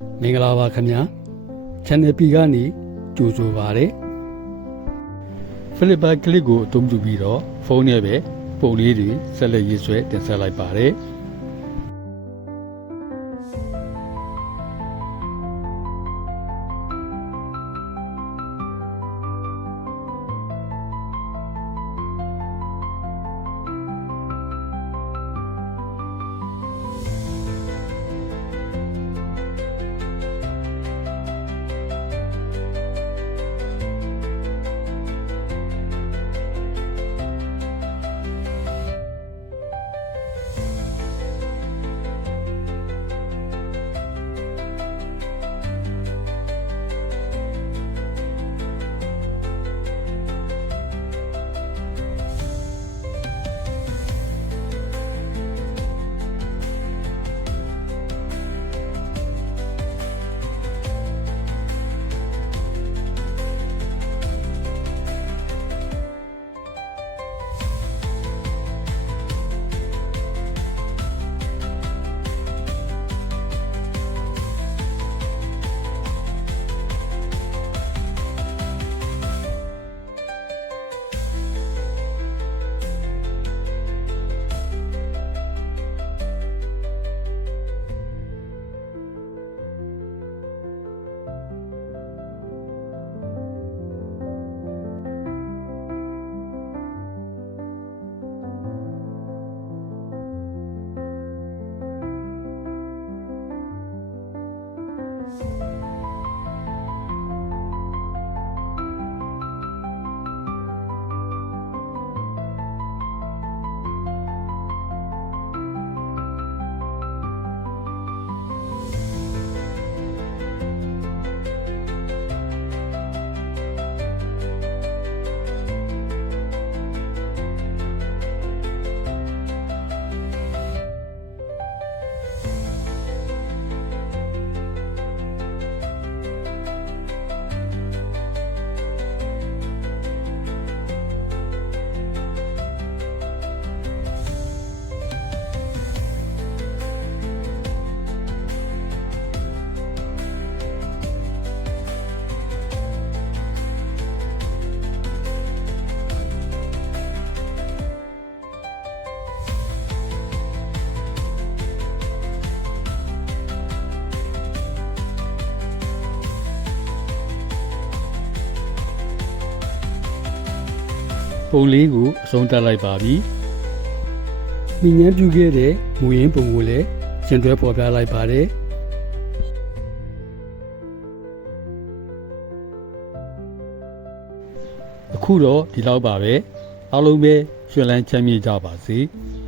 မင်္ဂလာပါခင်ဗျာ Channel P ကနေကြိုဆိုပါရစေဖိလစ်ပိုင်ကလစ်ကိုအသုံးပြုပြီးတော့ဖုန်းနဲ့ပဲပုံလေးတွေဆက်လက်ရေးဆွဲတင်ဆက်လိုက်ပါတယ်ပုံလေးကိုအဆုံးသတ်လိုက်ပါပြီ။မိငန်းပြုခဲ့တဲ့မူရင်းပုံကိုလည်းရှင်တွဲပေါ်ပြလိုက်ပါတယ်။အခုတော့ဒီလောက်ပါပဲ။အားလုံးပဲရွှင်လန်းချမ်းမြေ့ကြပါစေ။